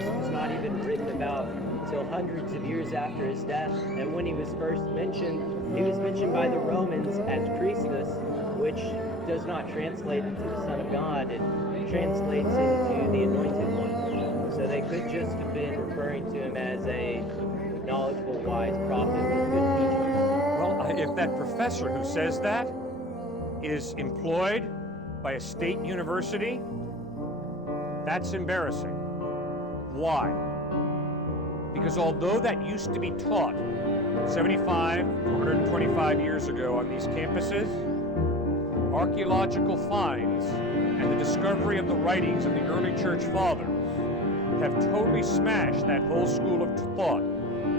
Christ was not even written about until hundreds of years after his death. And when he was first mentioned, he was mentioned by the Romans as Christus, which does not translate into the Son of God. It translates into the Anointed One. So they could just have been referring to him as a knowledgeable, wise prophet with good teaching. Well, if that professor who says that is employed by a state university, that's embarrassing. Why? Because although that used to be taught 75 to 125 years ago on these campuses, archaeological finds and the discovery of the writings of the early church fathers have totally smashed that whole school of thought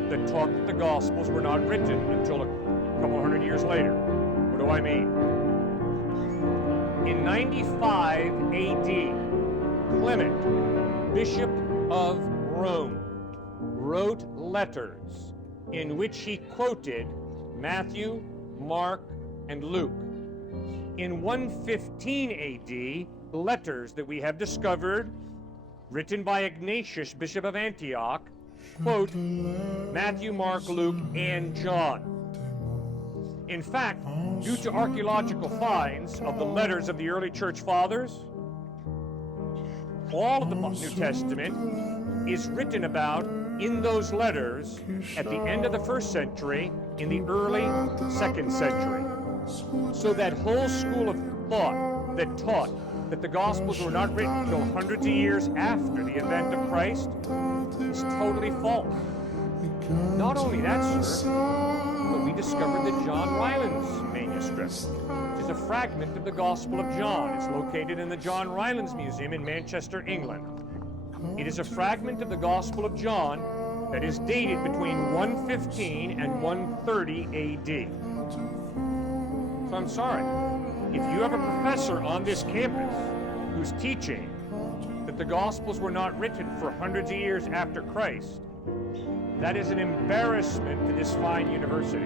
that taught that the Gospels were not written until a couple hundred years later. What do I mean? In 95 A.D., Clement, Bishop of Rome, wrote letters in which he quoted Matthew, Mark, and Luke. In 115 A.D., letters that we have discovered, written by Ignatius, Bishop of Antioch, quote Matthew, Mark, Luke, and John. In fact, due to archaeological finds of the letters of the early church fathers, all of the New Testament is written about in those letters at the end of the first century, in the early second century. So that whole school of thought that taught that the Gospels were not written until hundreds of years after the event of Christ is totally false. Not only that, sir, but we discovered the John Rylands manuscript, which is a fragment of the Gospel of John. It's located in the John Rylands Museum in Manchester, England. It is a fragment of the Gospel of John that is dated between 115 and 130 A.D. So I'm sorry, if you have a professor on this campus who's teaching that the Gospels were not written for hundreds of years after Christ, that is an embarrassment to this fine university.